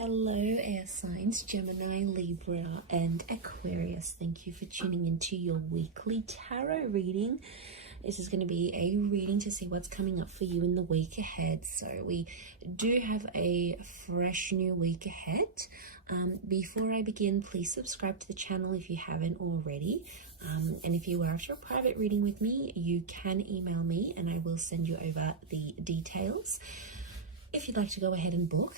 Hello, air signs, Gemini, Libra, and Aquarius. Thank you for tuning into your weekly tarot reading. This is going to be a reading to see what's coming up for you in the week ahead. So we do have a fresh new week ahead. Before I begin, please subscribe to the channel if you haven't already. And if you are after a private reading with me, you can email me and I will send you over the details if you'd like to go ahead and book.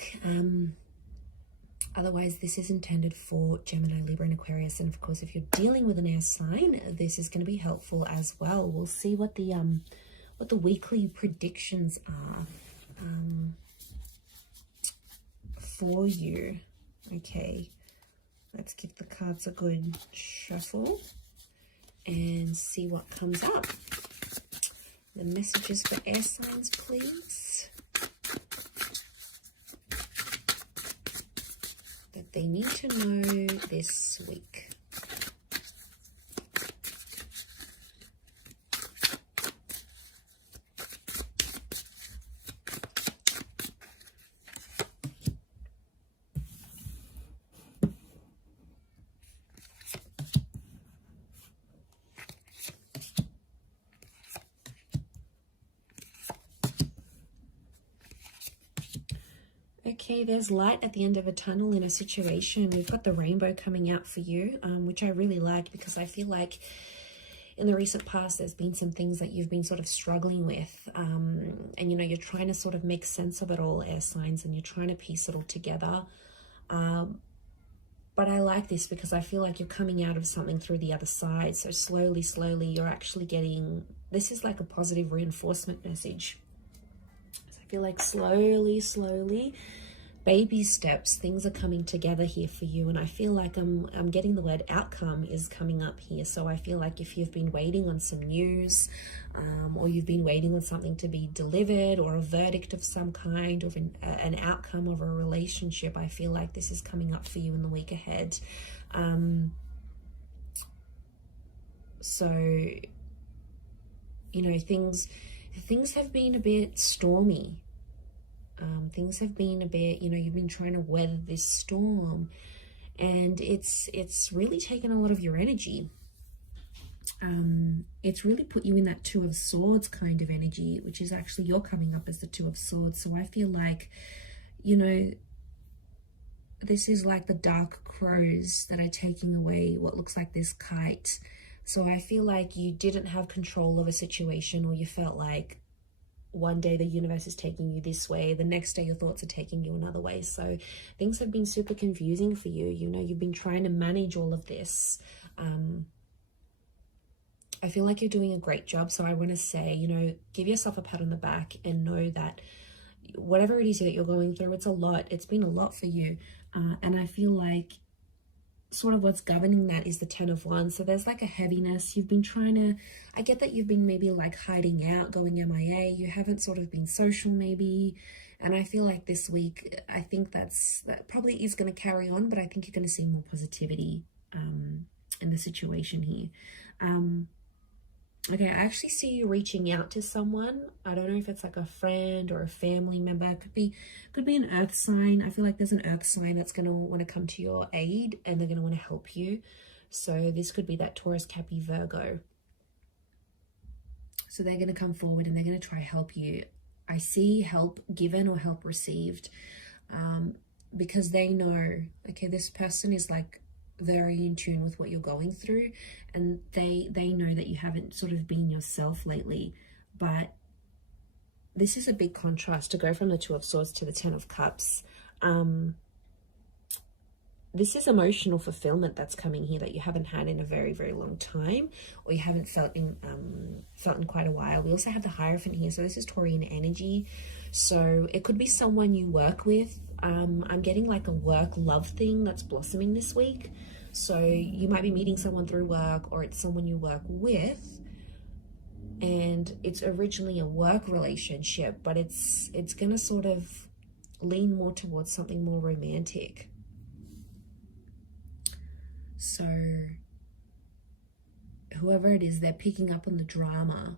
Otherwise, this is intended for Gemini, Libra, and Aquarius. And of course, if you're dealing with an air sign, this is going to be helpful as well. We'll see what the weekly predictions are for you. Okay, let's give the cards a good shuffle and see what comes up. The messages for air signs, please. That they need to know this week. Okay, there's light at the end of a tunnel in a situation. We've got the rainbow coming out for you, which I really like because I feel like in the recent past there's been some things that you've been sort of struggling with, and you know, you're trying to sort of make sense of it all, air signs, and you're trying to piece it all together. But I like this because I feel like you're coming out of something through the other side. So slowly you're actually getting, this is like a positive reinforcement message. I feel like slowly, baby steps, things are coming together here for you. And I feel like I'm getting the word outcome is coming up here. So I feel like if you've been waiting on some news, or you've been waiting on something to be delivered, or a verdict of some kind, or an outcome of a relationship, I feel like this is coming up for you in the week ahead. So, you know, things have been a bit stormy. Things have been a bit, you know, you've been trying to weather this storm, and it's really taken a lot of your energy. It's really put you in that Two of Swords kind of energy, which is actually you're coming up as the Two of Swords. So I feel like, you know, this is like the dark crows that are taking away what looks like this kite. So I feel like you didn't have control of a situation, or you felt like one day the universe is taking you this way, the next day your thoughts are taking you another way. So things have been super confusing for you. You know, you've been trying to manage all of this. I feel like you're doing a great job. So I want to say, you know, give yourself a pat on the back and know that whatever it is that you're going through, it's a lot. It's been a lot for you. And I feel like sort of what's governing that is the Ten of Wands. So there's like a heaviness. You've been trying to, I get that you've been maybe like hiding out, going MIA. You haven't sort of been social maybe. And I feel like this week, I think that probably is going to carry on, but I think you're going to see more positivity in the situation here. Okay, I actually see you reaching out to someone. I don't know if it's like a friend or a family member. It could be an earth sign. I feel like there's an earth sign that's going to want to come to your aid, and they're going to want to help you. So this could be that Taurus, Capricorn, Virgo. So they're going to come forward and they're going to try help you. I see help given or help received, because they know, okay, this person is like very in tune with what you're going through, and they know that you haven't sort of been yourself lately. But this is a big contrast to go from the Two of Swords to the Ten of Cups. This is emotional fulfillment that's coming here that you haven't had in a very long time, or you haven't felt in quite a while. We also have the Hierophant here, so this is Taurian energy. So it could be someone you work with. I'm getting like a work-love thing that's blossoming this week. So you might be meeting someone through work, or it's someone you work with, and it's originally a work relationship, but it's going to sort of lean more towards something more romantic. So whoever it is, they're picking up on the drama.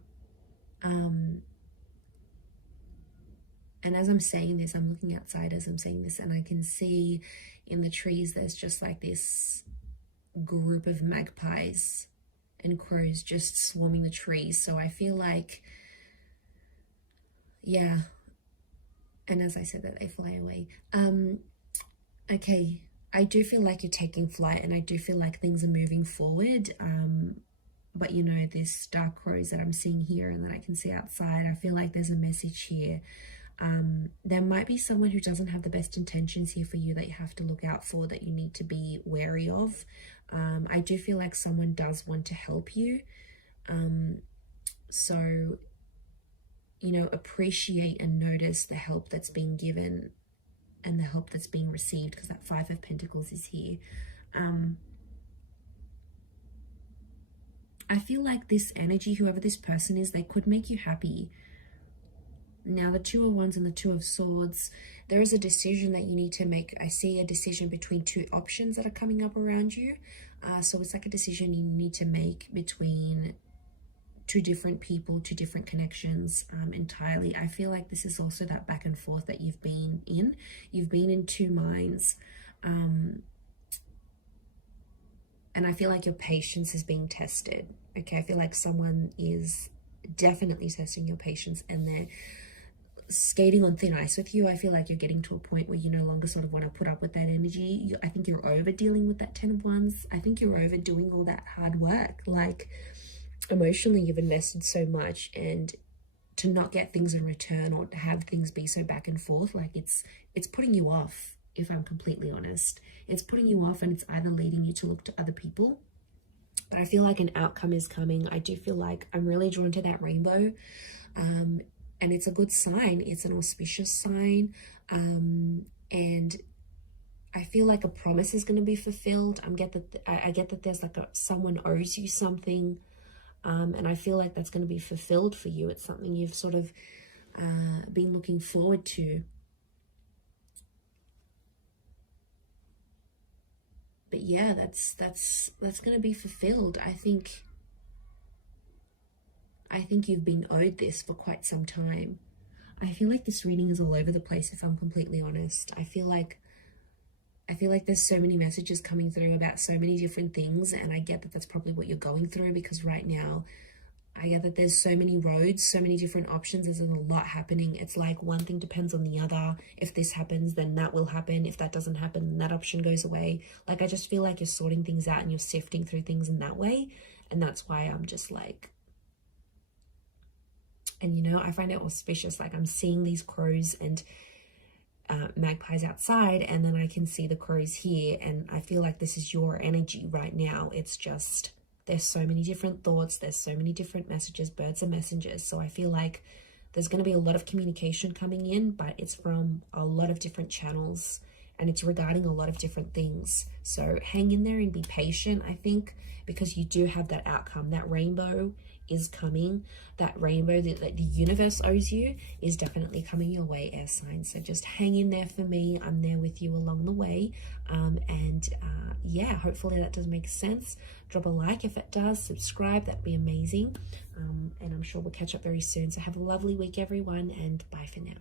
And as I'm saying this, I'm looking outside as I'm saying this, and I can see in the trees there's just like this group of magpies and crows just swarming the trees. So I feel like, yeah, and as I said that, they fly away. Okay, I do feel like you're taking flight, and I do feel like things are moving forward. But you know, this dark crows that I'm seeing here and that I can see outside, I feel like there's a message here. There might be someone who doesn't have the best intentions here for you that you have to look out for, that you need to be wary of. I do feel like someone does want to help you. So, you know, appreciate and notice the help that's being given and the help that's being received, because that Five of Pentacles is here. I feel like this energy, whoever this person is, they could make you happy. Now, the Two of Wands and the Two of Swords, there is a decision that you need to make. I see a decision between two options that are coming up around you. So it's like a decision you need to make between two different people, two different connections entirely. I feel like this is also that back and forth that you've been in. You've been in two minds. And I feel like your patience is being tested. Okay, I feel like someone is definitely testing your patience, and they're skating on thin ice with you. I feel like you're getting to a point where you no longer sort of want to put up with that energy. I think you're over dealing with that Ten of Wands. I think you're over doing all that hard work. Like, emotionally, you've invested so much, and to not get things in return, or to have things be so back and forth, like it's putting you off, if I'm completely honest. It's putting you off, and it's either leading you to look to other people. But I feel like an outcome is coming. I do feel like I'm really drawn to that rainbow. And it's a good sign. It's an auspicious sign. And I feel like a promise is going to be fulfilled. I get that there's like someone owes you something. And I feel like that's going to be fulfilled for you. It's something you've sort of been looking forward to. But yeah, that's going to be fulfilled. I think you've been owed this for quite some time. I feel like this reading is all over the place, if I'm completely honest. I feel like there's so many messages coming through about so many different things, and I get that that's probably what you're going through, because right now I get that there's so many roads, so many different options. There's a lot happening. It's like one thing depends on the other. If this happens, then that will happen. If that doesn't happen, then that option goes away. Like, I just feel like you're sorting things out and you're sifting through things in that way. And that's why I'm just like, and you know, I find it auspicious. Like, I'm seeing these crows and magpies outside, and then I can see the crows here, and I feel like this is your energy right now. It's just, there's so many different thoughts, there's so many different messages. Birds are messengers, so I feel like there's going to be a lot of communication coming in, but it's from a lot of different channels, and it's regarding a lot of different things. So hang in there and be patient, I think, because you do have that outcome. That rainbow is coming. That rainbow that the universe owes you is definitely coming your way, air signs. So just hang in there for me. I'm there with you along the way. Yeah, hopefully that does make sense. Drop a like if it does. Subscribe, that'd be amazing. And I'm sure we'll catch up very soon. So have a lovely week, everyone, and bye for now.